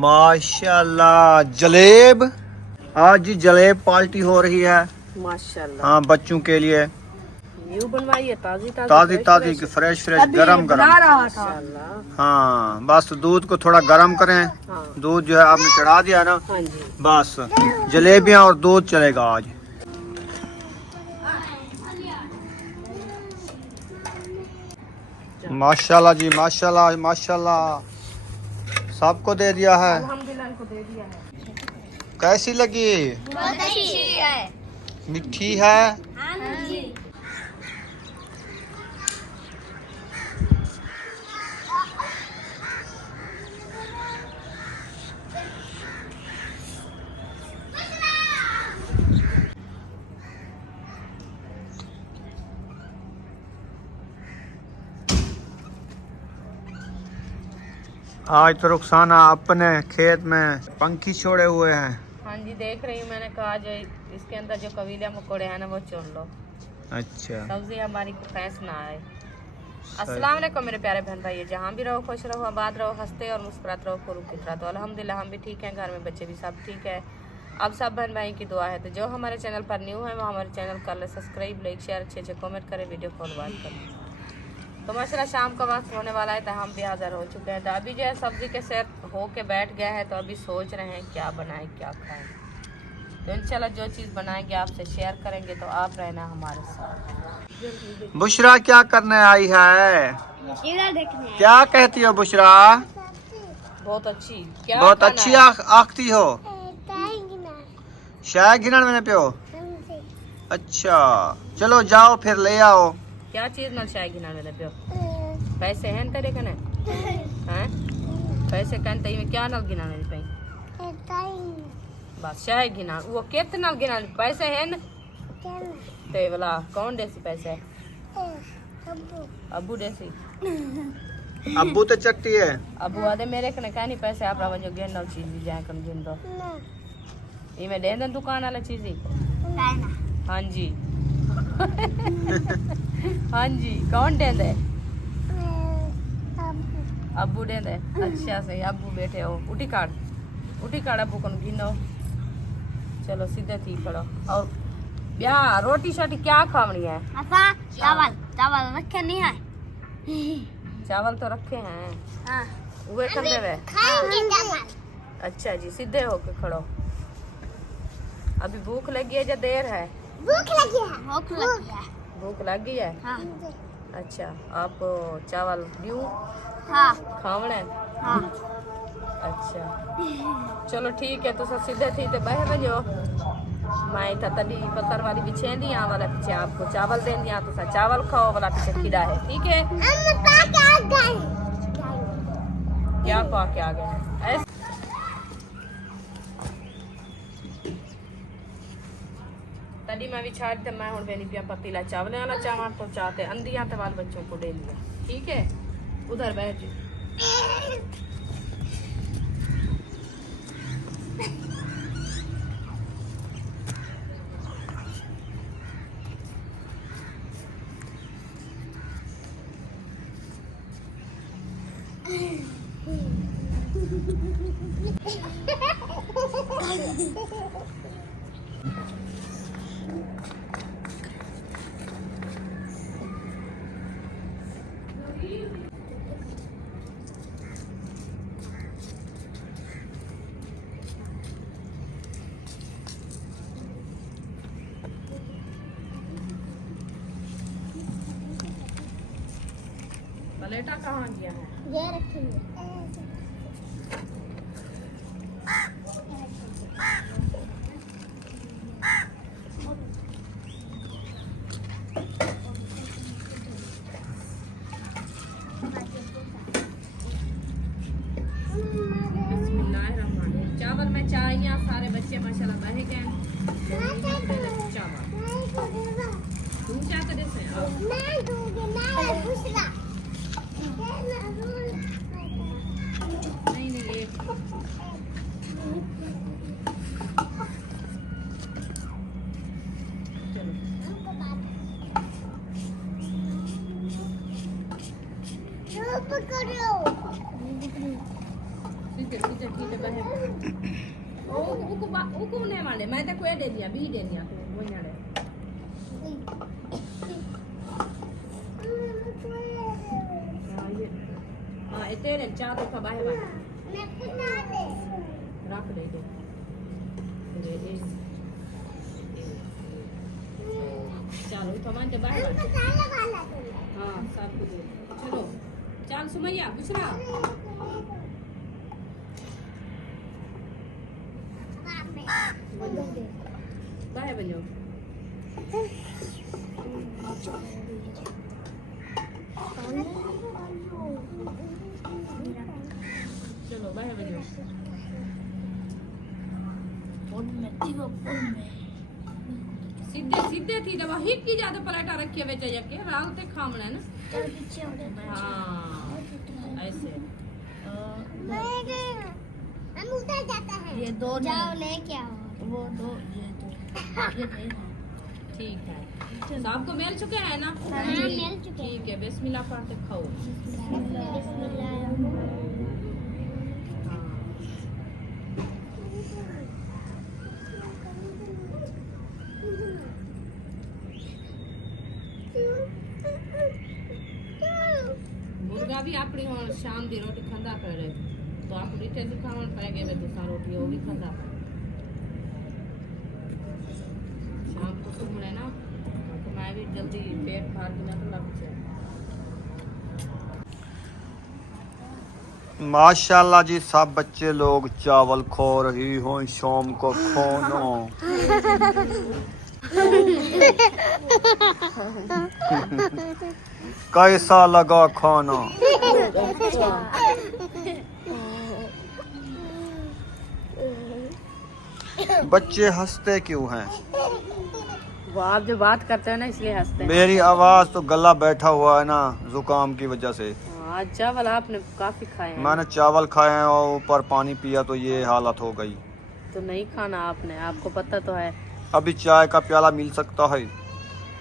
माशाल्लाह जलेब, आज जी जलेब पार्टी हो रही है माशाल्लाह। हाँ बच्चों के लिए। न्यू बनवाई है, ताजी ताजी ताजी फ्रेश फ्रेश गरम गरम। माशाल्लाह। हाँ बस दूध को थोड़ा गरम करें। हाँ दूध जो है आपने चढ़ा दिया ना, हाँ जी। बस जलेबियाँ और दूध चलेगा आज। माशाल्लाह जी माशाल्लाह माशाल्लाह, सबको दे दिया है। अल्हम्दुलिल्लाह इनको दे दिया है। कैसी लगी? बहुत अच्छी है। मीठी है। हाँ जी। आज तो रुखसाना अपने खेत में पंखी छोड़े हुए हैं। हाँ जी देख रही हूँ, मैंने कहा जो इसके अंदर जो कबीले मकोड़े हैं ना वो चुन लो। अच्छा सब्जी हमारी को फैंस ना आए। अस्सलाम वालेकुम मेरे प्यारे बहन भाई, जहाँ भी रहो खुश रहो, आबाद रहो, हंसते और मुस्कुराते रहो, फुरूक की तरह। तो अल्हम्दुलिल्लाह हम भी ठीक हैं, घर में बच्चे भी सब ठीक है। अब सब बहन भाई की दुआ है। तो जो हमारे चैनल पर न्यू है वो हमारे चैनल कर ले सब्सक्राइब, लाइक शेयर, अच्छे अच्छे कमेंट करें, वीडियो फॉरवर्ड करें। तो माशाल्लाह शाम का वक्त होने वाला है तो हम भी हाजिर हो चुके हैं। तो अभी जो है सब्जी के सेट हो के बैठ गया है, तो अभी सोच रहे हैं क्या बनाएं क्या खाएं। तो इंशाल्लाह जो चीज़ बनाएंगे आपसे शेयर करेंगे, तो आप रहना हमारे साथ। बुशरा क्या करने आई है? देखने क्या कहती हो बुशरा? बहुत अच्छी क्या बहुत खाना अच्छी है? आखती हो। शाय गिनन मैंने पियो। अच्छा चलो जाओ फिर ले आओ। क्या चीज ना चाय गिना मेरे पियो? पैसे हैं तेरे कने? हैं? पैसे कन तई में क्या नल गिना मेरे पे? बस चाय गिना। वो कितना गिना पैसे हैं न? ते वाला कौन देसी पैसे? अब्बू देसी। अब्बू तो चट्टी है। अब्बू आदे मेरे कने का नहीं पैसे आप राव जो गिन चीज भी जाए कम गिन दो। ये मैं दे दन दुकान वाला चीज ही। हाँ जी। हाँ जी कौन दे दे? अब्बू दे दे। अच्छा से अब्बू बैठे हो। उठी काट अब्बू कौन गिनो। चलो सीधे थी खड़ो। और ब्या रोटी शोटी क्या खावनी है? चावल रखे नहीं है। चावल तो रखे हैं। हाँ। वे कर देवे। खाएंगे चावल। अच्छा जी सीधे होके खड़ो। अभी भूख लगी है या देर है? भूख लगी है। भूख लगी है। भूख लग गई है। हाँ। अच्छा आपको चावल दूं हाँ। खावने? हाँ। अच्छा चलो ठीक है। तो सब सीधे थी तो बह बजो माई था तड़ी पत्थर वाली बिछेंदी यहाँ वाला पीछे आपको चावल दें दिया तो सा चावल खाओ वाला पीछे खीरा है। ठीक है क्या पा के आ गए ऐसे तड़ी मैं भी छाड़ दे। मैं हूँ बेनी पिया पतीला चावल वाला चावल तो चाहते अंधिया तो बाल बच्चों को दे लिया। ठीक है उधर बैठ जाओ। प्लेटा कहाँ गया है? ये रखेंगे। बिस्मिल्लाहिर्रहमानिर्रहीम। चावल में चाहिए सारे बच्चे माशाल्लाह बह गए। चावल तुम क्या करे से मैं दूंगी मैं दूसरा। नहीं ये चलो चुप करो। उको ने वाले मैं तो कोई दे दिया भी दे दिया वो नाले हां ये तेरे चार तो कब है मैं खुदा दे रख दे दे चलो तो मान के बाहर मसाला वाला हां सब कुछ चलो चल सुमैया बुशरा बाहर बनो चलो बाहर बनो सीधे सीधे थी जब हिट की ज्यादा पराठा रखे हुए चाहिए के राल ते खामना है ना हाँ ऐसे हम उधर जाता है ये दो जाओ लेके आओ वो दो ये दो ये दे ठीक है सबको मिल चुके हैं ना हाँ, मिल चुके ठीक है बिस्मिल्लाह पढ़ते खाओ मुर्गा भी अपनी और शाम की रोटी खंदा करे तो आप रीठे से खावन पाए गए तो सारी रोटी वो भी खंदा करे शाम को सुमने ना तो मैं भी जल्दी पेट फाड़ के ना तो लग जाए माशाल्लाह जी, सब बच्चे लोग चावल खो रही हो शाम को खाना। कैसा लगा खाना? बच्चे हंसते क्यों हैं? वो आप जो बात करते हैं ना इसलिए हंसते हैं। मेरी आवाज तो गला बैठा हुआ है ना जुकाम की वजह से। आज चावल आपने काफी खाए हैं। मैंने चावल खाए हैं और ऊपर पानी पिया तो ये हालत हो गई। तो नहीं खाना आपने, आपको पता तो है। अभी चाय का प्याला मिल सकता है?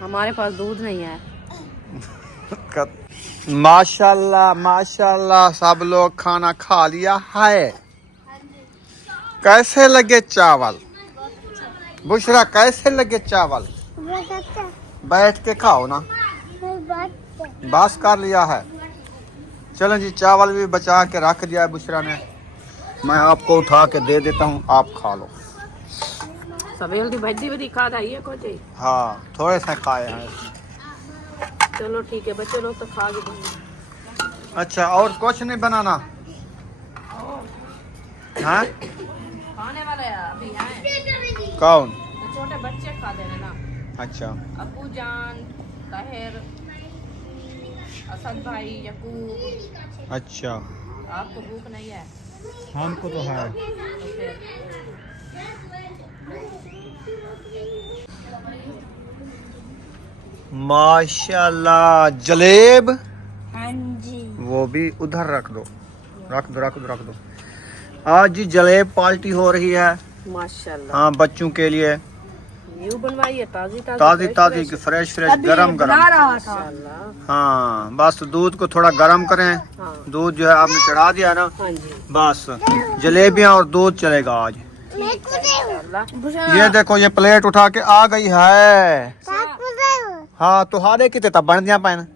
हमारे पास दूध नहीं है। माशाल्लाह माशाल्लाह, सब लोग खाना खा लिया है। कैसे लगे चावल? बुशरा कैसे लगे चावल? बैठ के खाओ ना, बस कर लिया है। चलो जी, चावल भी बचा के रख दिया है बुशरा ने, मैं आपको उठा के दे देता हूँ, आप खा लो। सवेल की भज्जी भी खा रही है कुछ। हाँ, थोड़े से खाए हैं। चलो ठीक है, बच्चे लोग तो खा के देंगे। अच्छा, और कुछ नहीं बनाना? हाँ, खाने वाले अभी आए। कौन? तो छोटे बच्चे खा देना ना। अच्छा, अबू जान, ताहिर, असद भाई, यकूब। अच्छा, आपको भूख नहीं है? हमको तो है। तो फिर माशाल्लाह, जलेब हाँ जी। वो भी उधर रख दो, रख दो रख दो रख दो। आज जी जलेब पार्टी हो रही है। माशाल्लाह। हाँ, बच्चों के लिए न्यू बनवाई है, ताजी ताजी ताजी फ्रेश फ्रेश गरम गरम। माशाल्लाह। हाँ, बस दूध को थोड़ा गरम करें। हाँ दूध जो है आपने चढ़ा दिया ना, हाँ जी, बस जलेबियाँ और दूध चलेगा आज। माशाल्लाह। ये देखो, ये प्लेट उठा के आ गई है। हाँ, तो हारे कितने तब बन दिया पैन।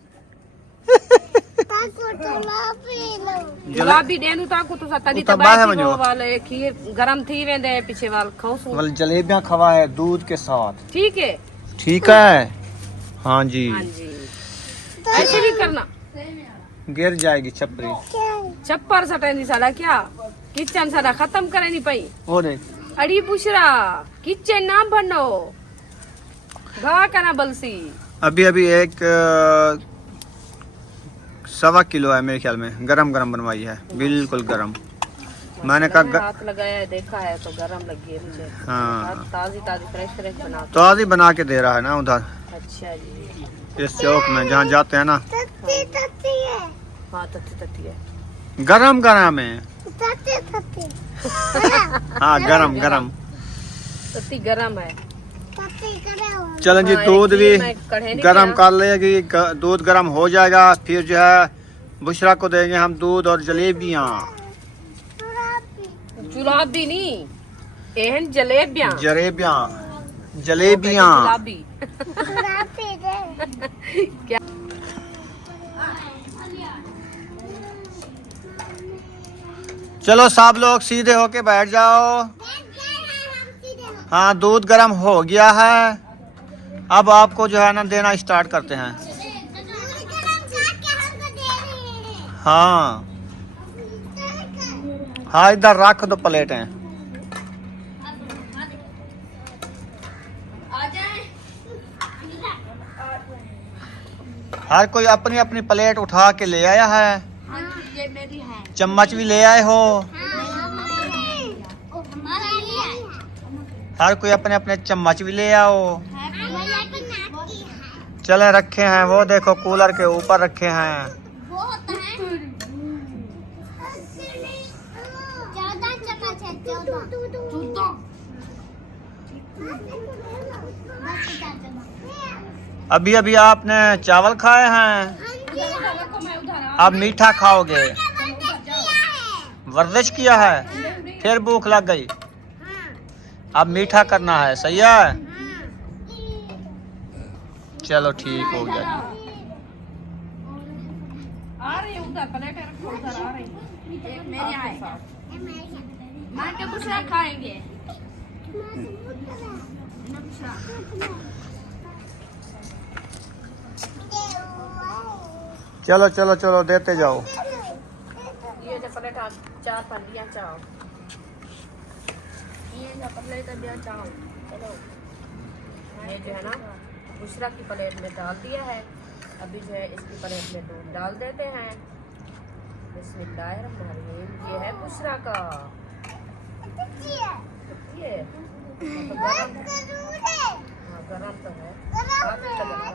गुलाबी डेनू ताको तो तदी उता तबाई बाहे थी वञो। वो वाले खीर गरम थी वेंदे पीछे वाल खाऊसू। वाल जलेबियाँ खवा है दूध के साथ। ठीक है, ठीक है। हाँ जी, हाँ जी, ऐसे भी करना। गिर जाएगी छपरी। छप्पर सटेंदी साला क्या किचन सारा खत्म करे नहीं पाई। वो देख, अड़ी बुशरा किचन ना बनो घा करना बलसी। अभी अभी एक 1.25 किलो है मेरे ख्याल में, गरम गरम बनवाई है, बिल्कुल गरम। मैंने कहा हाथ लगाया है, देखा है तो गरम लगी है मुझे। हाँ, ताजी ताजी फ्रेश फ्रेश बना तो आज ही बना के दे रहा है ना उधर अच्छा जी। इस चौक में जहाँ जाते हैं ना। हाँ तत्ती तत्ती है। गरम गरम है। हाँ, गरम गरम। तत्ती गरम है। चलो जी, हाँ, दूध भी मैं कढ़े नहीं गरम किया। कर लेगी, दूध गरम हो जाएगा, फिर जो है बुशरा को देंगे हम दूध और जलेबियाँ। जुलाब भी नहीं, एहन जलेबियां जलेबियां जलेबियां गुलाबी क्या चलो सब लोग सीधे होके बैठ जाओ। हाँ दूध गर्म हो गया है। अब आपको जो है ना देना स्टार्ट करते हैं। हाँ हाँ इधर रख दो प्लेटें। हर कोई अपनी अपनी प्लेट उठा के ले आया है। ये मेरी है। चम्मच भी ले आए हो। हर कोई अपने अपने चम्मच भी ले आओ। चले रखे हैं वो देखो कूलर के ऊपर रखे हैं। 14 चम्मच है 14। अभी अभी आपने चावल खाए हैं, अब मीठा खाओगे। वर्जिश किया है फिर भूख लग गई, अब मीठा करना है। सही है, चलो ठीक हो गया जी। आ रही है उधर प्लेट रखो उधर आ रही है। एक मेरे यहाँ है। मार के बुशरा खाएंगे। चलो चलो चलो देते जाओ। ये जो प्लेट 4 पल्लियां चाओ, ये जो प्लेट दिया चाओ। चलो ये जो है ना बुशरा की प्लेट में डाल दिया है। अभी जो है इसकी प्लेट में दूध डाल देते हैं। बिस्मिल्लाहिर्रहमानिर्रहीम। ये है बुशरा का। ये तो गरम है। हाँ गरम तो है। काफी गरम है।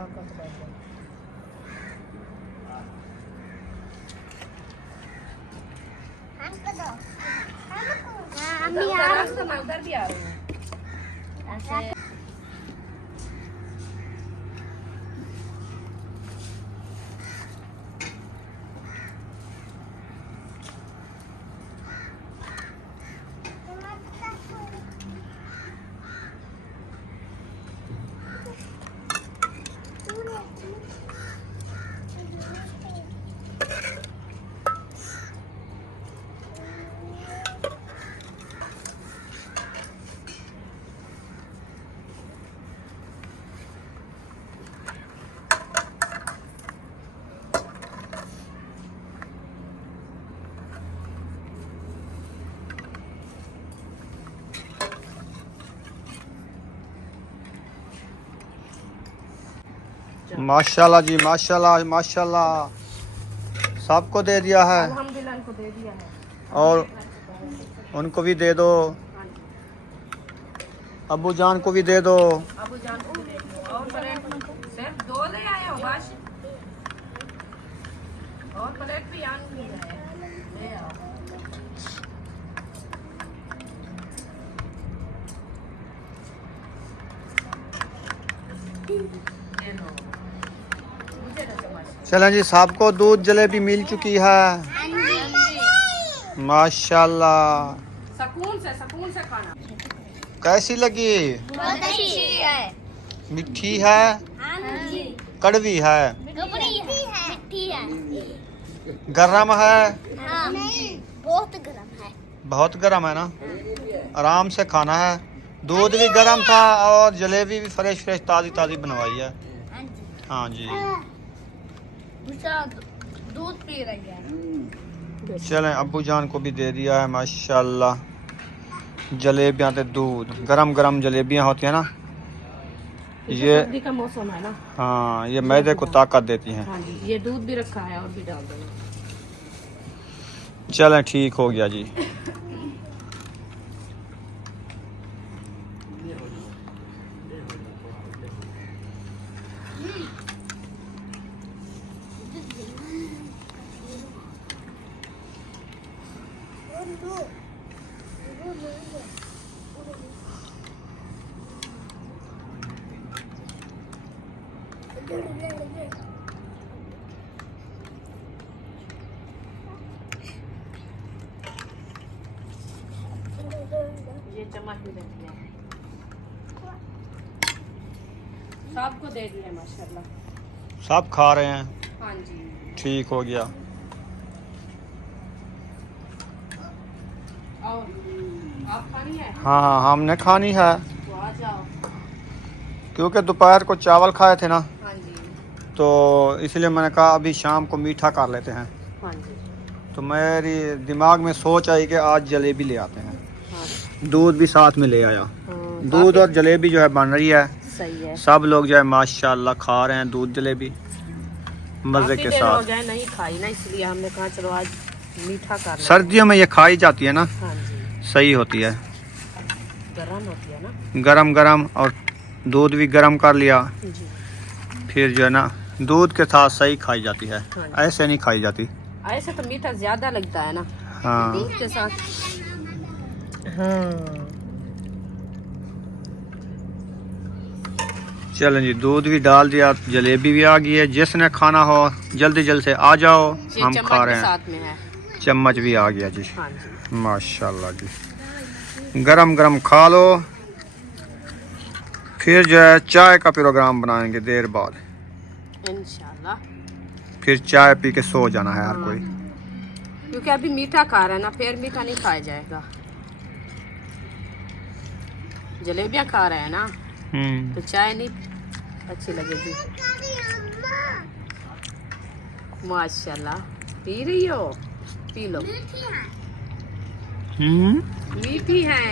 उधर भी आ रही है। ऐसे माशाल्लाह जी, माशाल्लाह माशाल्लाह। सबको दे दिया है अल्हम्दुलिल्लाह इनको दे दिया है। और उनको भी दे दो। अब्बू जान को भी दे दो। अबू जान को भी दे दो। और प्लेट सिर्फ 2 ले आए हो बस। और प्लेट भी आन नहीं है। ले आओ। ले लो। मुझे ना चम्मच। चलें जी, सबको दूध जलेबी मिल चुकी है। माशाल्लाह। सुकून से खाना। कैसी लगी? बहुत अच्छी है। मीठी है, हाँ जी। कड़वी है, मिठी है। गरम है। हाँ बहुत गरम है। बहुत गरम है ना, आराम से खाना है। दूध भी गरम था और जलेबी भी फ्रेश फ्रेश ताज़ी ताज़ी बनवाई है। हाँ जी, बुशरा दूध पी रही है। चलें अब्बू जान को भी दे दिया है। माशाल्लाह, जलेबियाँ तो दूध गरम गरम जलेबियाँ होती हैं ना, ये सर्दी का मौसम है ना। हाँ ये मैदे को ताकत देती हैं। हाँ जी, ये दूध भी रखा है और भी डाल देना। चलें ठीक हो गया जी। ये चम्मच चम्मच भी दे दिया, सबको दे दिया माशाल्लाह। सब खा रहे हैं, हाँ जी। ठीक हो गया। और आप खानी है? हाँ हाँ हमने खानी है, तो आ जाओ। क्योंकि दोपहर को चावल खाए थे ना, हाँ जी। तो इसलिए मैंने कहा अभी शाम को मीठा कर लेते हैं। हाँ जी। तो मेरी दिमाग में सोच आई कि आज जलेबी ले आते हैं। हाँ, दूध भी साथ में ले आया। दूध और जलेबी जो है बन रही है, सही है। सब लोग जो है माशाल्लाह खा रहे हैं दूध जलेबी मज़े के हो साथ। गए नहीं खाई ना, इसलिए हमने कहा चलो आज मीठा कर लेते हैं। सर्दियों में ये खाई जाती है ना, हाँ जी, सही होती है, गरम होती है ना गरम गरम, और दूध भी गरम कर लिया, जी। फिर जो है ना दूध के साथ सही खाई जाती है, हाँ। ऐसे नहीं खाई जाती। ऐसे तो मीठा ज्यादा लगता है ना हाँ दूध के साथ। हाँ चलें जी, दूध भी डाल दिया, जलेबी भी आ गई है। जिसने खाना हो जल्दी जल्दी से आ जाओ, ये हम चम्मच खा भी रहे हैं। साथ में है। चम्मच भी आ गया जी, हाँ जी। माशाल्लाह जी। गरम गरम खा लो, फिर जो है चाय का प्रोग्राम बनाएंगे देर बाद, इंशाल्लाह। फिर चाय पी के सो जाना है हर कोई। क्योंकि अभी मीठा खा रहा है ना, फिर मीठा नहीं खाया जाएगा। जलेबियाँ खा रहे हैं ना, तो चाय नहीं अच्छी लगेगी। माशाल्लाह, पी रही हो, पी लो। मीठी है।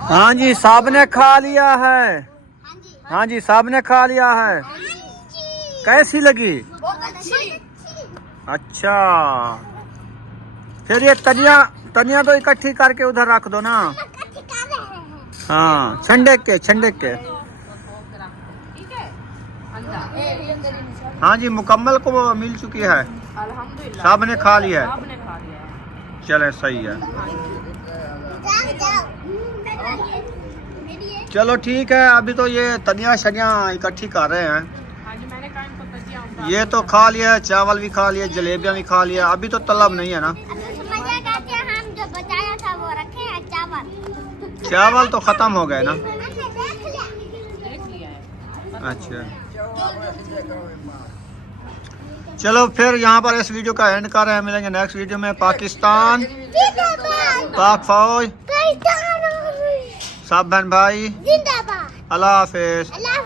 हाँ जी, सब ने खा लिया है। हाँ जी, सब ने खा लिया है। कैसी लगी? बहुत अच्छी। अच्छा, फिर ये तनिया तो इकट्ठी करके उधर रख दो ना। हाँ, छंडक के ठीक है, हाँ जी, मुकम्मल को वो मिल चुकी है, अल्हम्दुलिल्लाह। सब ने खा लिया है। सबने खा लिया है। चले सही है, चलो ठीक है। अभी तो ये तनिया शनिया इकट्ठी कर रहे हैं। हाँ जी, मैंने कहा इनको तजिया उठा ये तो खा लिया, चावल भी खा लिया, जलेबियाँ भी खा लिया, अभी तो तलब नहीं है ना। मजा करते हैं, हम जो बचाया था वो रखे हैं चावल। चावल तो खत्म हो गए ना। देख लिया। देख लिया है। अच्छा, चलो फिर यहाँ पर इस वीडियो का एंड कर रहे हैं। मिलेंगे नेक्स्ट वीडियो में। पाकिस्तान, पाक फौज, सब बहन भाई, जिंदाबाद। अल्लाह हाफिज। अल्लाह